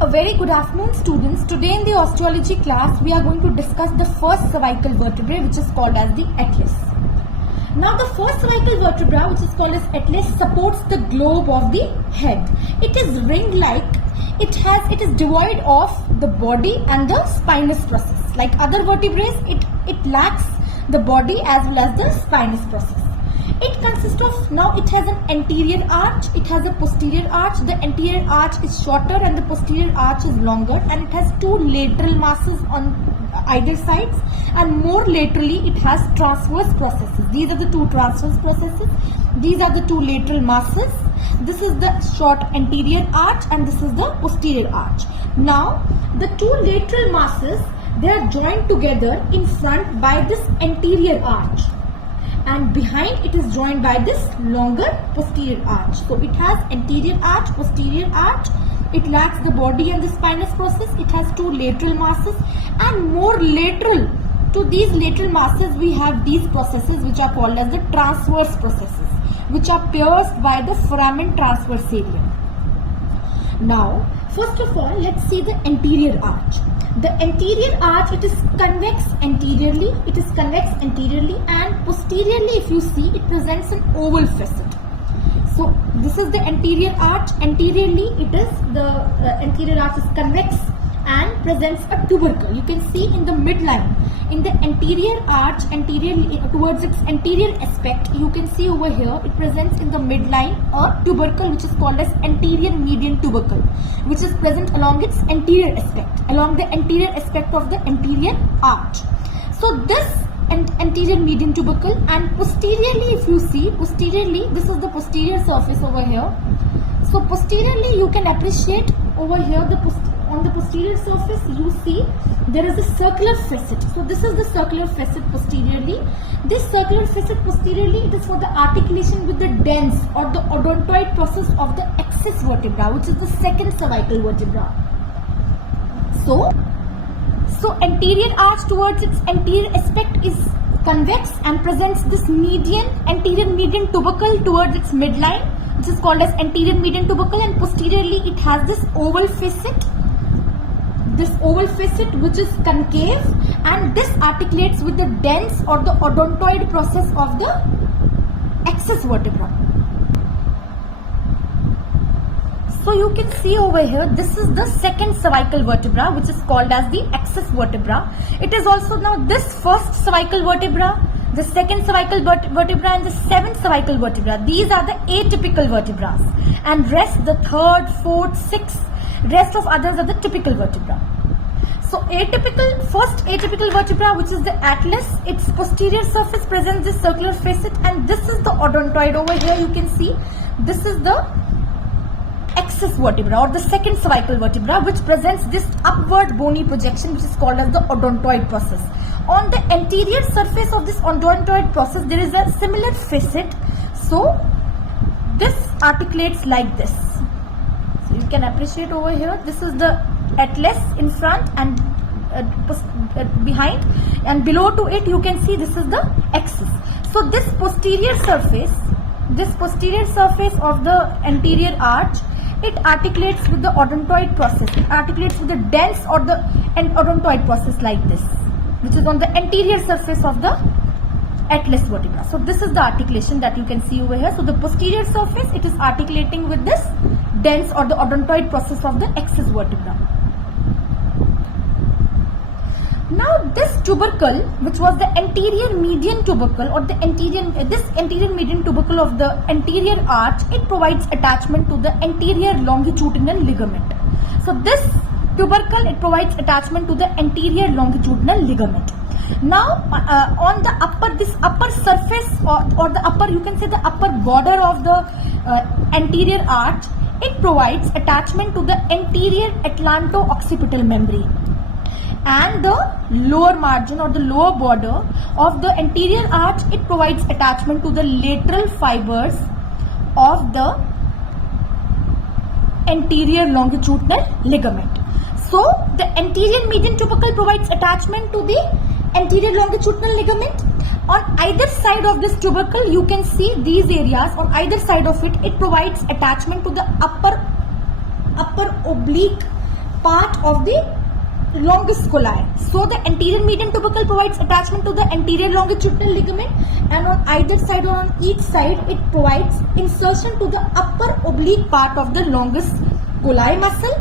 A very good afternoon, students. Today in the osteology class we are going to discuss the first cervical vertebrae, which is called as the atlas. Now the first cervical vertebra, which is called as atlas, supports the globe of the head. It is ring-like. It is devoid of the body and the spinous process. Like other vertebrae, it lacks the body as well as the spinous process. It consists of, now it has an anterior arch, it has a posterior arch. The anterior arch is shorter and the posterior arch is longer, and it has two lateral masses on either sides, and more laterally it has transverse processes. These are the two transverse processes. These are the two lateral masses. This is the short anterior arch and this is the posterior arch. Now the two lateral masses, they are joined together in front by this anterior arch, and behind it is joined by this longer posterior arch. So it has anterior arch, posterior arch. It lacks the body and the spinous process. It has two lateral masses, and more lateral to these lateral masses we have these processes which are called as the transverse processes, which are pierced by the foramen transversarium. Now first of all, let's see the anterior arch. The anterior arch, it is convex anteriorly, and posteriorly, if you see, it presents an oval facet. So this is the anterior arch. Anteriorly, the anterior arch is convex and presents a tubercle. You can see in the midline, in the anterior arch, towards its anterior aspect, you can see over here, it presents in the midline a tubercle which is called as anterior median tubercle, which is present along its anterior aspect, along the anterior aspect of the anterior arch. So this anterior median tubercle, and posteriorly, if you see, posteriorly, this is the posterior surface over here. So posteriorly, you can appreciate over here on the posterior surface, you see there is a circular facet. So this is the circular facet posteriorly. This circular facet posteriorly, it is for the articulation with the dens or the odontoid process of the axis vertebra, which is the second cervical vertebra. So anterior arch towards its anterior aspect is convex and presents this anterior median tubercle towards its midline, which is called as anterior median tubercle, and posteriorly it has this oval facet. This oval facet which is concave, and this articulates with the dens or the odontoid process of the axis vertebra. So you can see over here, this is the second cervical vertebra, which is called as the axis vertebra. It is also now this first cervical vertebra, the second cervical vertebra, and the seventh cervical vertebra. These are the atypical vertebrae, and rest, the third, fourth, sixth, rest of others are the typical vertebra. So first atypical vertebra, which is the atlas, its posterior surface presents this circular facet, and this is the odontoid over here. You can see this is the axis vertebra or the second cervical vertebra, which presents this upward bony projection, which is called as the odontoid process. On the anterior surface of this odontoid process, there is a similar facet. So this articulates like this. So you can appreciate over here, this is the atlas in front and behind, and below to it you can see this is the axis. So this posterior surface of the anterior arch, it articulates with the odontoid process. It articulates with the dens or the odontoid process like this, which is on the anterior surface of the atlas vertebra. So this is the articulation that you can see over here. So the posterior surface, it is articulating with this dens or the odontoid process of the axis vertebra. Now this tubercle, which was the anterior median tubercle or this anterior median tubercle of the anterior arch, it provides attachment to the anterior longitudinal ligament. So this tubercle, it provides attachment to the anterior longitudinal ligament. Now on the upper surface or the upper, you can say the upper border of the anterior arch, it provides attachment to the anterior atlanto-occipital membrane, and the lower margin or the lower border of the anterior arch, it provides attachment to the lateral fibers of the anterior longitudinal ligament. So the anterior median tubercle provides attachment to the anterior longitudinal ligament. On either side of this tubercle, you can see these areas. On either side of it, it provides attachment to the upper oblique part of the longest colli. So the anterior median tubercle provides attachment to the anterior longitudinal ligament, and on either side or on each side it provides insertion to the upper oblique part of the longest colli muscle.